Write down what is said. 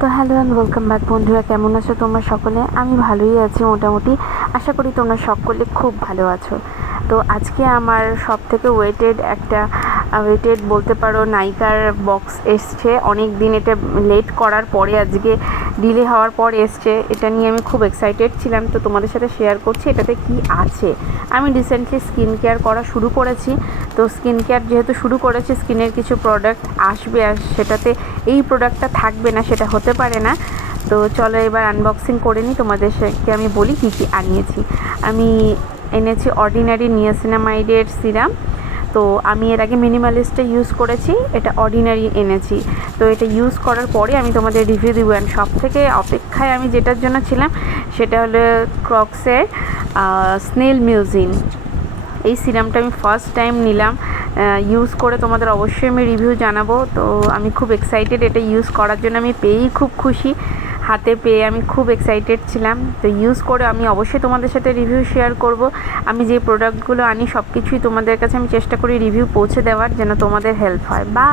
তো hello and welcome back বন্ধুরা, কেমন আছো তোমরা সকলে? আমি ভালোই আছি মোটামুটি। আশা করি তোমরা সকলে খুব ভালো আছো। তো আজকে আমার সব থেকে ওয়েটেড বলতে পারো নাইকার বক্স এসছে। অনেক দিন এটা লেট করার পরে, আজকে ডিলে হওয়ার পর এসছে। এটা নিয়ে আমি খুব এক্সাইটেড ছিলাম, তো তোমাদের সাথে শেয়ার করছি এটাতে কি আছে। আমি রিসেন্টলি স্কিন কেয়ার করা শুরু করেছি, তো স্কিন কেয়ার যেহেতু শুরু করেছি, স্কিনের কিছু প্রোডাক্ট আসবে, আর সেটাতে এই প্রোডাক্টটা থাকবে না সেটা হতে পারে না। তো চলো এবার আনবক্সিং করে নিই, তোমাদেরকে আমি বলি কী কী আনিয়েছি। আমি এনেছি অর্ডিনারি নিয়াসিনামাইডের সিরাম। তো আমি এর আগে মিনিমালিস্টে ইউজ করেছি, এটা অর্ডিনারি এনেছি। তো এটা ইউজ করার পরে আমি তোমাদের রিভিউ দিব। অ্যান্ড সব থেকে অপেক্ষায় আমি যেটার জন্য ছিলাম সেটা হলো ক্রক্সের স্নেল মিউজিন। এই সিরামটা আমি ফার্স্ট টাইম নিলাম, ইউজ করে তোমাদের অবশ্যই আমি রিভিউ জানাবো। তো আমি খুব এক্সাইটেড এটা ইউজ করার জন্য, আমি পেয়েই খুব খুশি, হাতে পেয়ে আমি খুব এক্সাইটেড ছিলাম। তো ইউজ করে আমি অবশ্যই তোমাদের সাথে রিভিউ শেয়ার করব। আমি যে প্রোডাক্টগুলো আনি সব কিছুই তোমাদের কাছে আমি চেষ্টা করি রিভিউ পৌঁছে দেওয়ার, যেন তোমাদের হেল্প হয়। বা